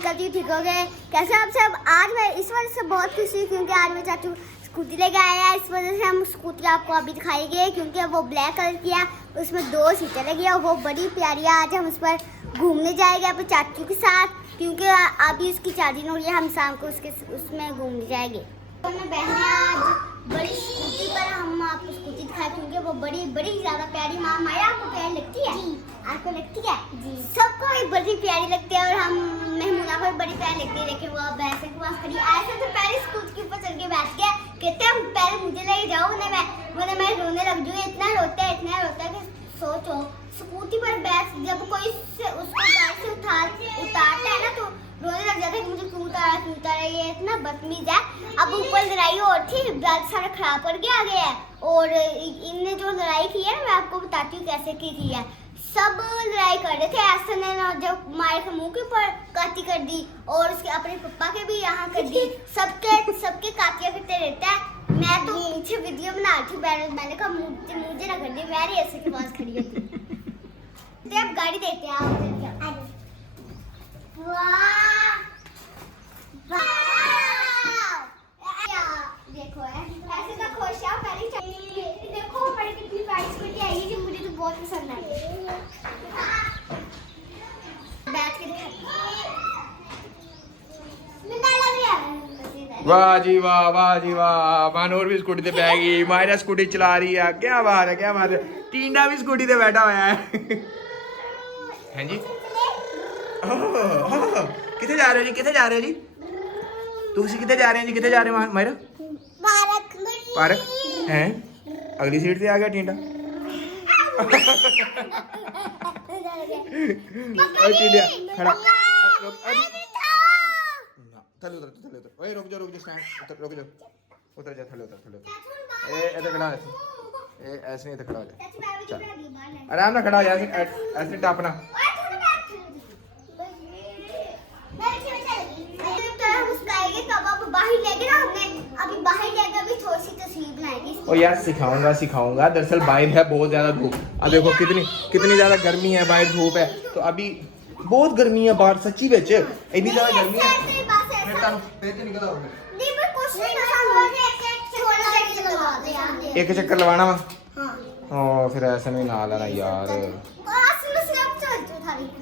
करती हूँ, ठीक हो गए? कैसे आप सब? आज मैं इस वजह से बहुत खुश हूँ क्योंकि आज मैं चाचू स्कूटी लेके आए हैं। इस वजह से हम स्कूटी आपको अभी दिखाएंगे क्योंकि वो ब्लैक कलर की है, उसमें 2 सीटें लगी है, वो बड़ी प्यारी है। आज हम उस पर घूमने जाएंगे अपने चाचू के साथ क्योंकि अभी उसकी चार्जिंग हो रही है, हम शाम को उसमें घूमने जाएंगे। तो मैं बहने आज बड़ी स्कूटी पर हम आपको स्कूटी दिखाए क्योंकि वो बड़ी बड़ी ज़्यादा प्यारी। माया आपको प्यारी लगती है? जी। आपको लगती है? जी। सबको भी बड़ी प्यारी लगती है और हम महमूना को भी बड़ी प्यारी लगती है। लेकिन वो भैंसे के पास खड़ी ऐसे तो पहले स्कूटी के ऊपर चढ़ के बैठ गया, कहते हम पहले मुझे ले जाओ, मैं रोने लग जाऊँ। इतना रोता है कि सोचो स्कूटी पर बैठ जब कोई उसको गाड़ी से उतारता है ना तो रोने लग जाता है कि मुझे क्यों उतारा, ये इतना बदतमीज है। अब ऊपर लड़ाई और थी, ब्लड सारा खराब करके आ गया है और इनने जो लड़ाई की है ना मैं आपको बताती हूँ कैसे की थी है। सब लड़ाई कर रहे थे, ऐसा ने जब मारे के मुंह के ऊपर काटी कर दी और उसके अपने पप्पा के भी यहाँ कर दी। सबके काटिया करते रहता है। मैं तो पीछे वीडियो बना रही थी, मैंने कहा मुझे ना कर दी, मैं ऐसे के पास खड़ी होती। तो अब गाड़ी देते हैं आप। देखो ऐसे तो खुश है पहले देखो बड़ी कितनी प्राइस स्कूटी आई है जो मुझे तो बहुत पसंद आई। बैठ के वाह जी वाह मानूर भी स्कूटी पे बैठ गई, मायरा स्कूटी चला रही है। क्या बात है टींडा भी स्कूटी पे बैठा हुआ है। हैं जी किथे जा रहे हो जी ਤੁਸੀਂ ਕਿੱਥੇ ਜਾ ਰਹੇ ਹੋ ਜੀ? ਕਿੱਥੇ ਜਾ ਰਹੇ ਹੋ ਮਾਇਰਾ? पार्क हैं अगली सीट पे आ गया टींडा। टींडा खड़ा थले उतर ओए रुक जा स्टैंड रुक जा उतर जा थले उतर ए इधर खड़ा ए ऐसे नहीं इधर खड़ा हो जा, चल आराम से खड़ा हो जा, ऐसे टापना। और यार सिखाऊंगा दरअसल बाहर है बहुत ज्यादा धूप। अब देखो कितनी ज्यादा गर्मी है, बाहर धूप है तो अभी बहुत गर्मी है बाहर, सच्ची बेच इतनी ज्यादा गर्मी है। एक चक्कर लगवाना वा फिर ऐसे नहीं नहा लेना यार,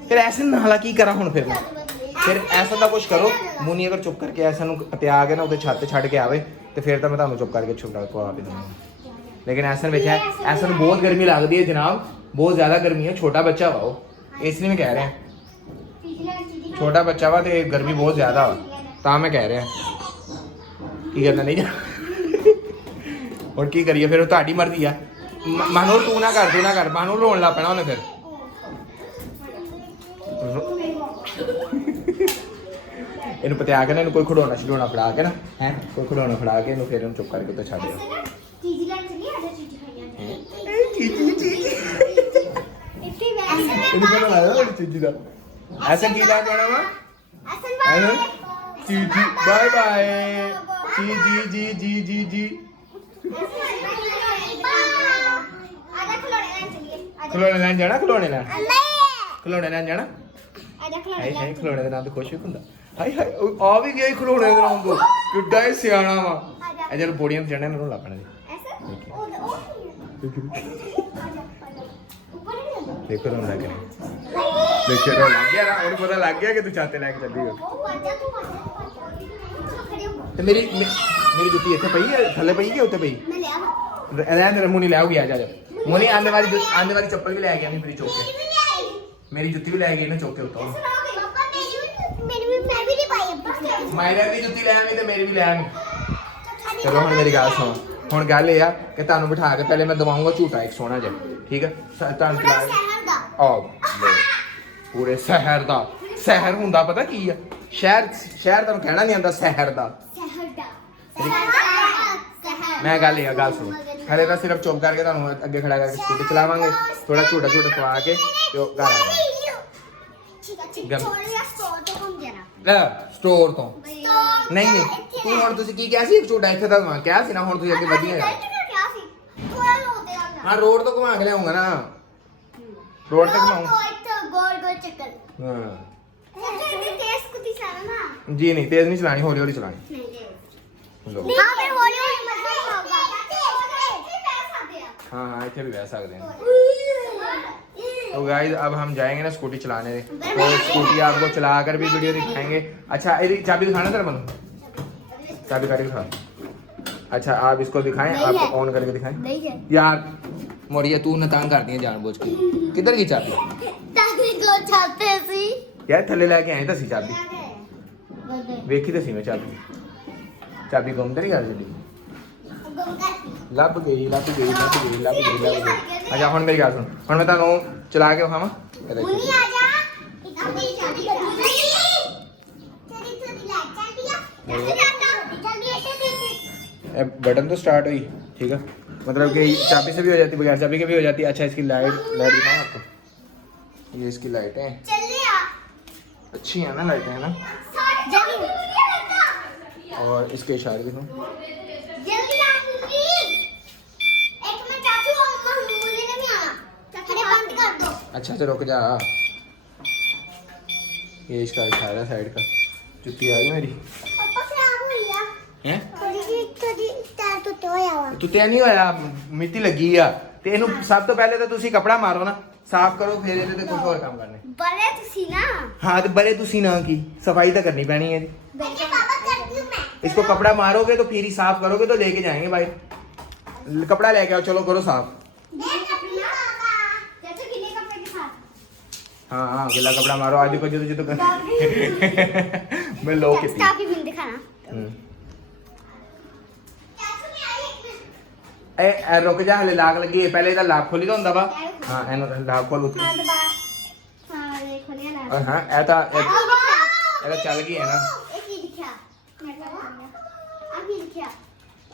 फिर ऐसे नहाला की करा हूं फिर ऐसा तो कुछ करो मुनी अगर चुप करके ऐसा पिया के ना उधर छत छड़ के आवे तो फिर तो मैं तुम चुप करके छुट्टा को आ भी दूंगा। लेकिन ऐसा बेचा ऐसा बहुत गर्मी लगती है जनाब, बहुत ज्यादा गर्मी है। छोटा बच्चा वा इसलिए मैं कह रहे हैं छोटा बच्चा वा तो गर्मी बहुत ज्यादा वा मैं कह रहे हैं की करना नहीं और की करिए फिर ताड़ी मर्जी आ। मानो तू ना कर मानो रोन ला पैना उन्हें फिर ਇਹਨੂੰ ਪਤਿਆ ਕੇ ਨਾ ਇਹਨੂੰ ਕੋਈ ਖਿਡੌਣਾ ਫੜਾ ਕੇ ਨਾ ਹੈ ਕੋਈ ਖਿਡੌਣਾ ਫੜਾ ਕੇ ਇਹਨੂੰ ਫਿਰ ਇਹਨੂੰ ਚੁੱਪ ਕਰਕੇ ਉੱਤੇ ਛੱਡ ਦਿਓ। ਚੀਜ਼ੀ ਲੈਣ ਚਲੀ ਆ ਜਾ ਚੀਜ਼ੀ ਖਾਈਆਂ ਚੀਜ਼ੀ ਇਹਨੂੰ ਪਤਾ ਲੱਗਦਾ ਚੀਜ਼ੀ ਦਾ ਐਸਾ ਕੀ ਲਾ ਜਾਣਾ ਵਾ ਚੀਜ਼ੀ ਬਾਏ ਬਾਏ ਜੀ ਖਿਡੌਣੇ ਲੈਣ ਜਾਣਾ ਖਿਡੌਣੇ ਲੈਣ ਜਾਣਾ ਹਾਏ ਖਿਡੌਣੇ ਦੇ ਨਾਮ ਤੇ ਖੁਸ਼ ਹੁੰਦਾ। ਹਾਏ ਆ ਵੀ ਗਿਆ ਖਿਡੌਣੇ ਦੇ ਨਾਮ ਤੋਂ ਕਿੱਡਾ ਹੀ ਸਿਆਣਾ ਵਾ। ਇਹ ਜਦੋਂ ਪੌੜੀਆਂ ਤੇ ਚੜ੍ਹਨਾ ਇਹਨੂੰ ਲੱਭਣਾ ਜੀ ਦੇਖੋ ਤੁਹਾਨੂੰ ਲੱਗ ਰਿਹਾ ਦੇਖੋ ਤਾਂ ਲੱਗ ਗਿਆ ਨਾ ਉਹਨੂੰ ਪਤਾ ਲੱਗ ਗਿਆ ਕਿ ਤੂੰ ਛਾਤੇ ਲੈ ਕੇ ਚੱਲੀ ਹੋ। ਤੇ ਮੇਰੀ ਜੁੱਤੀ ਇੱਥੇ ਪਈ ਹੈ ਥੱਲੇ ਪਈ ਕਿ ਉੱਤੇ ਪਈ? ਰਹਿਣ ਦੇ ਮੂੰਹ ਨਹੀਂ ਲੈ ਆਉਗੀ। ਆ ਜਾ ਮੂੰਹ ਨਹੀਂ ਆਂਦੇ ਵਾਲੀ ਚੱਪਲ ਵੀ ਲੈ ਗਿਆ ਨਹੀਂ ਮੇਰੀ ਚੁੱਕ ਕੇ, ਮੇਰੀ ਜੁੱਤੀ ਵੀ ਲੈ ਗਈ ਨਾ ਚੁੱਕ ਕੇ ਉੱਤੋਂ। ਮਾਇਰਾ ਦੀ ਜੁੱਤੀ ਲੈ ਆਵੀਂ ਤੇ ਮੇਰੀ ਵੀ ਲੈ ਆਵੀਂ। ਚਲੋ ਹੁਣ ਮੇਰੀ ਗੱਲ ਸੁਣੋ, ਹੁਣ ਗੱਲ ਇਹ ਆ ਕਿ ਤੁਹਾਨੂੰ ਬਿਠਾ ਕੇ ਪਹਿਲੇ ਮੈਂ ਦਵਾਉਂਗਾ ਝੂਟਾ ਇੱਕ ਸੋਹਣਾ ਜਿਹਾ, ਠੀਕ ਹੈ? ਤੁਹਾਨੂੰ ਪੂਰੇ ਸ਼ਹਿਰ ਦਾ ਸ਼ਹਿਰ ਹੁੰਦਾ ਪਤਾ ਕੀ ਆ? ਸ਼ਹਿਰ ਤੁਹਾਨੂੰ ਕਹਿਣਾ ਨਹੀਂ ਆਉਂਦਾ ਸ਼ਹਿਰ ਦਾ। ਮੈਂ ਗੱਲ ਸੁਣੋ ਹਲੇ ਤਾਂ ਸਿਰਫ ਚੁੱਪ ਕਰਕੇ ਤੁਹਾਨੂੰ ਅੱਗੇ ਖੜਾ ਕਰਕੇ ਸਕੂਟੀ ਚਲਾਵਾਂਗੇ, ਥੋੜਾ ਝੂਟਾ ਪਵਾ ਕੇ ਤੇ ਉਹ ਘਰ ਆ ਸਟੋਰ ਤੋਂ ਨਹੀਂ ਤੂੰ ਹੁਣ ਤੁਸੀਂ ਕੀ ਕਿਹਾ ਸੀ? ਇੱਕ ਝੂਟਾ ਇੱਥੇ ਦਾ ਕਿਹਾ ਸੀ ਨਾ, ਹੁਣ ਤੁਸੀਂ ਅੱਗੇ ਵਧੀਆ ਹਾਂ ਰੋਡ ਤੋਂ ਘੁਮਾ ਕੇ ਲਿਆਉਂਗਾ ਨਾ, ਰੋਡ ਤੇ ਘੁਮਾਉਂ ਗੋਲ ਚੱਕਰ ਹਾਂ जी नहीं तेज नहीं चलानी, हौली हौली चलानी। लो हाँ मैं हौली हौली मतलब होगा। हाँ हाँ इतने भी बह सकते हैं। तो गाइस अब हम जाएंगे ना स्कूटी चलाने, तो स्कूटी आपको चला कर भी वीडियो दिखाएंगे। अच्छा चाबी दिखाना तेरा मनु, चाबी गाड़ी दिखा। अच्छा आप इसको दिखाएं, नहीं आपको है। ऑन करके दिखाएं। नहीं है यार मोरिया तू न तंग करती है जानबूझ के। किधर की चाबी ताकि दो चाहते सी यार थले लेके आए दसी चाबी, वेखी दसी मैं चाबी, चाबी गुम तो नहीं कर दी। ਲੱਭ ਗਈ ਲੱਭ ਗਈ ਲੱਭ ਗਈ ਲੱਭ ਗਈ ਲੱਭ ਗਈ। ਅੱਛਾ ਹੁਣ ਮੇਰੀ ਗੱਲ ਸੁਣ, ਹੁਣ ਮੈਂ ਤੁਹਾਨੂੰ ਚਲਾ ਕੇ ਵਿਖਾਵਾਂ। मुन्नी आ जा इधर भी चाबी चली चली लाइट चल दिया कैसे जाता जल्दी ऐसे दे। बटन तो स्टार्ट हुई, ठीक है, मतलब कि चाबी से भी हो जाती, बगैर चाबी के भी हो जाती। अच्छा इसकी लाइट दिखाऊं आपको, ये इसकी लाइटें हैं, चल लिया अच्छी है ना लाइटें, है ना। जल्दी और इसके इशारे दिखाऊं। जल्दी आ मुन्नी एक में चाचू और मुन्नी ने नहीं आना अरे बंद कर दो। अच्छा से रुक जा, ये इसका इशारा साइड का। जुत्ती आ गई मेरी पापा खराब हो गया हैं। थोड़ी तार तो होया वा ਤੁੱਤਿਆ ਨਹੀਂ ਹੋਇਆ, ਮਿੱਟੀ ਲੱਗੀ ਆ ਤੇ ਇਹਨੂੰ ਸਭ ਤੋਂ ਪਹਿਲੇ ਤਾਂ ਤੁਸੀਂ ਕਪੜਾ ਮਾਰੋ ਨਾ, ਸਾਫ਼ ਕਰੋ, ਫਿਰ ਇਹਦੇ ਤੇ ਕੁਝ ਹੋਰ ਕੰਮ ਕਰਨੇ। बड़े तुसी ना हाँ तो बड़े तुसी ना की सफाई तो करनी पैनी है। बेटे पापा करती हूं मैं इसको कपड़ा मारोगे तो फिर ही साफ करोगे तो लेके जाएंगे भाई। कपड़ा लेके आओ, चलो करो साफ। देख अपना जैसे गिले कपड़े के साथ हाँ हाँ गिला कपड़ा मारो, आज को जो तो मैं लो के टेक्स्ट की बिन दिखाना ए रुक जा, हले लाग लगी है, पहले ਇਹਦਾ ਲਾਕ ਖੋਲੀ ਦਾ ਹੁੰਦਾ ਵਾ। ਹਾਂ ਇਹਨੂੰ ਲਾਕ ਖੋਲ ਉੱਤੇ। हां दबा हां देखो नहीं ना और हाँ ਇਹਦਾ ਚੱਲ ਗਈ ਹੈ ਨਾ। एक ही दिखा मैं अब ही दिखा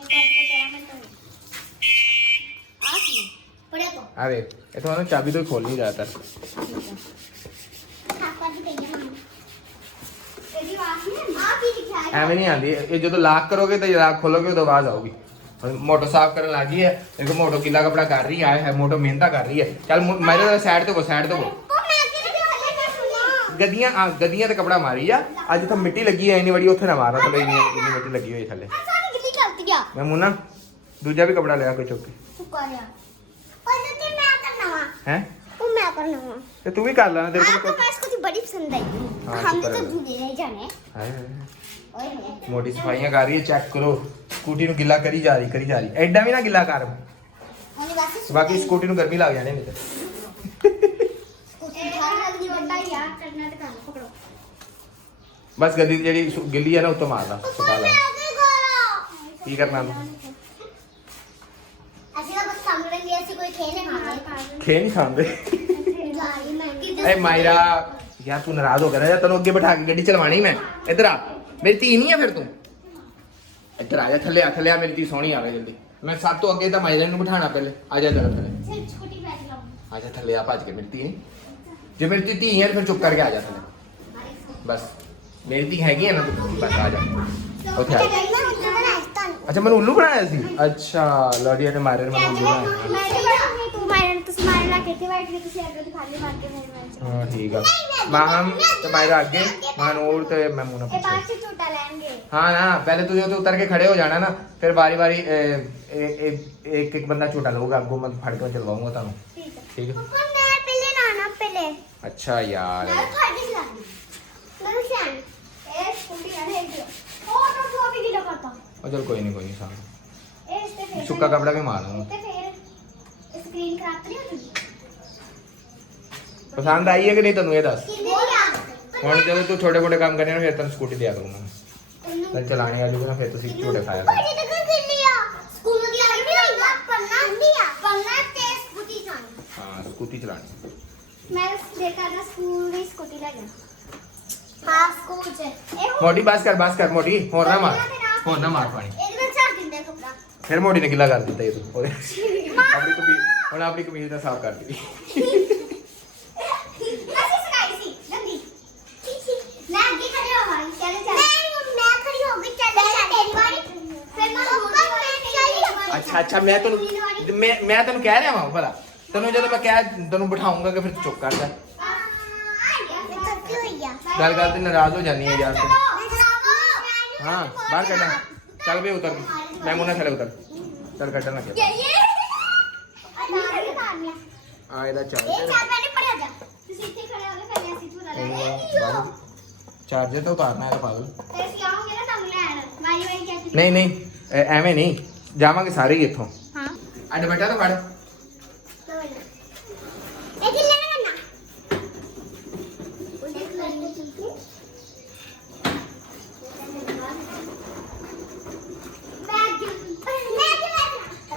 एक और को तेरा मन तो आसी पड़े तो अरे ये तो ना चाबी तो खोल नहीं जाता। पापा की कही हम तेरी आवाज नहीं आप ही दिखा ਐਵੇਂ ਨਹੀਂ ਆਉਂਦੀ ਇਹ, ਜਦੋਂ ਲਾਕ ਕਰੋਗੇ तो लाक खोलोगे तो आवाज आऊगी। मोटो साफ करने लगी है, देखो मोटो गीला कपड़ा कर रही है, मोटो मेहनत कर रही है। चल मेरे साइड तो वो साइड तो वो गद्दियां गद्दियां ते कपड़ा मारी आ, अज तो मिट्टी लगी है इन्नी बड़ी, उत्थे ना मारा थले इन्नी मिट्टी लगी हुई थले। सारी गिल्ली करती गया मैं मुन्ना दूजा भी कपड़ा लिया कोई चुक के चुका लिया और जैसे मैं करना वा हैं, वो मैं करना वा ते तू भी कर लेना, तेरे आपको को मैं इसको बड़ी पसंद आई हाँ, हमने शुक्र तो है। धुले नहीं जाने हाय हाय। ओए होए मोटी सफाइयां कर रही है, चेक करो स्कूटी नु गिला करी जा रही एडा भी ना गिला कर, मैंने वैसे बाकी स्कूटी नु गर्मी लग जाने नहीं तो। स्कूटी घर लगी बंदा यार करना तो काम पकड़ो बस गद्दी जेडी गिल्ली है ना उत्तो मारना सुखा ला। आगे करो की करना ऐसे का बस सामने लिए ऐसे कोई खेल है खाने खे नहीं खांदे। गाड़ी में ए मायरा यार तू नाराज हो गया ना, तेन अगे बैठा के गड्डी चलवानी मैं। इधर आ, मेरी धी नहीं है फिर तू इधर आ जा, थले आ मेरी धी सोहनी आवे जल्दी। मैं सब तो अगे तो मायरा नु बिठाना पहले, आ जा जरा थले स्कूटी बैठ लो आ जा थले आ भज के मेरी धी। जो मेरी धी है फिर चुप करके आ जा थले, बस मेरी धी हैगी है ना तू, बस आ जा ओथे आ जा। अच्छा मैंने उल्लू बनाया सी, अच्छा लड़िया ने मारे मैंने उल्लू बनाया। हाँ ठीक है माहम तो मायरा आगे मानूर तो मैं मुन्ना पीछे। हाँ ना पहले तुझे तो उतर के खड़े हो जाना ना, फिर बारी बारी एक एक बंदा छोटा लोग आपको मैं फड़ के चलवाऊंगा तुम, ठीक है। अच्छा यार चल कोई नहीं सामने सुक्का कपड़ा भी मार दूंगा। पसंद आई है कि नहीं तेन ये दस। ਹੁਣ ਜਦੋਂ ਤੂੰ ਛੋਟੇ ਮੋਟੇ ਕੰਮ ਕਰਨੇ ਫਿਰ ਤੈਨੂੰ ਸਕੂਟੀ ਦਿਆ ਕਰੂੰਗਾ ਮੈਂ ਚਲਾਣੀ ਆ ਜੂਗਾ ਨਾ, ਫਿਰ ਤੁਸੀਂ ਝੂਟੇ ਖਾਇਆ ਕਰੋ। ਹਾਂ ਸਕੂਟੀ ਚਲਾਣੀ ਮੋਟੀ ਬਸ ਕਰ ਮੋਟੀ ਹੋਰ ਨਾ ਮਾਰ ਪਾਣੀ। ਫਿਰ ਮੋਟੀ ਨੇ ਗਿੱਲਾ ਕਰ ਦਿੱਤਾ ਇਹ ਤੂੰ ਆਪਣੀ ਕਮੀਜ਼, ਹੁਣ ਆਪਣੀ ਕਮੀਜ਼ ਦਾ ਸਾਫ਼ ਕਰ ਦਿੱਤੀ। अच्छा मैं तेन कह रहा वा भला तेन जो मैं कह तेन बिठाऊंगा कि फिर तू चुप कर जा। गल गल नाराज हो जानी है यार। हाँ बाहर कटा चल भी उतर मैं मुन्ना थले उतर चल कटा ना क्या आ ਇਹਦਾ ਚਾਰਜਰ ਤਾਂ ਉਤਾਰਨਾ ਹੈ ਪਾਗਲ ਨਹੀਂ ਨਹੀਂ ਐਵੇਂ ਨਹੀਂ ਜਾਵਾਂਗੇ ਸਾਰੇ ਹੀ ਇੱਥੋਂ ਹਾਂ ਅੱਡ ਬੈਠਾ ਤਾਂ ਫੜ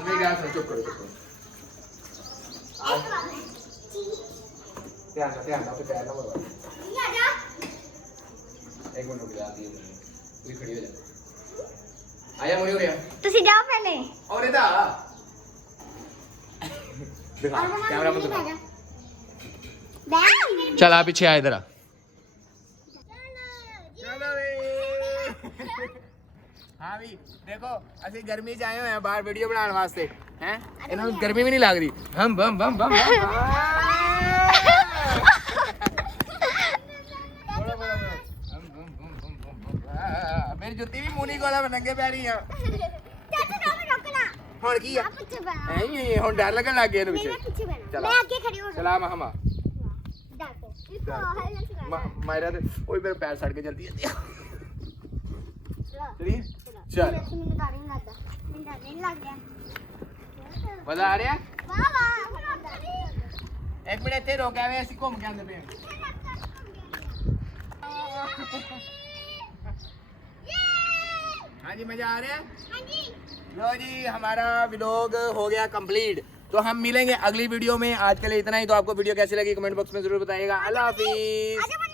ਮੇਰੀ ਗੱਲ ਸੁਣ ਚੁੱਪ ਕਰੋ ਧਿਆਨ ਨਾਲ ਤੇ ਪੈਰ ਨਾ ਮਰਵਾ एक मिनट रुक जा आती है पूरी खड़ी हो जा आया मुझे हो रहा ਤੁਸੀਂ ਜਾਓ ਪਹਿਲੇ और इधर दिखा कैमरा में दिखा चल आ पीछे आ इधर आ चलो हाँ भी देखो ਅਸੀਂ ਗਰਮੀ ਚ ਆਏ ਹੋਏ ਆ ਬਾਹਰ ਵੀਡੀਓ ਬਣਾਉਣ ਵਾਸਤੇ हैं ਇਹਨਾਂ ਨੂੰ ਗਰਮੀ ਵੀ ਨਹੀਂ ਲੱਗ ਰਹੀ ਹਮ ਬਮ ਬਮ ਬਮ ਮੇਰੀ ਜੁੱਤੀ ਵੀ ਮੂੰਹ ਨਹੀਂ ਕੋਲਾ ਨੰਗੇ ਪੈਰੀ ਆ ਹੁਣ ਕੀ ਆ ਐਂ ਹੁਣ ਡਰ ਲੱਗਣ ਲੱਗ ਗਿਆ ਇਹਨੂੰ ਪਿੱਛੇ ਮੈਂ ਅੱਗੇ ਖੜੀ ਹੋ ਚਲਾ ਮਹਮਾ ਮਾਇਰਾ ਤੇ ਓਏ ਮੇਰੇ ਪੈਰ ਸੜ ਕੇ ਜਲਦੀ ਜਾਂਦੀ ਆ ਚਲੀ ਚੱਲ ਮਜ਼ਾ ਆ ਰਿਹਾ ਵਾਹ ਵਾਹ ਇੱਕ ਮਿੰਟ ਇੱਥੇ ਰੁਕ ਆਵੇ ਅਸੀਂ ਘੁੰਮ ਕੇ ਆਉਂਦੇ ਪਏ हाँ जी मजा आ रहा है हाँ जी लो जी हमारा व्लॉग हो गया कंप्लीट तो हम मिलेंगे अगली वीडियो में आज के लिए इतना ही तो आपको वीडियो कैसी लगी कमेंट बॉक्स में जरूर बताइएगा अल्लाह हाफिज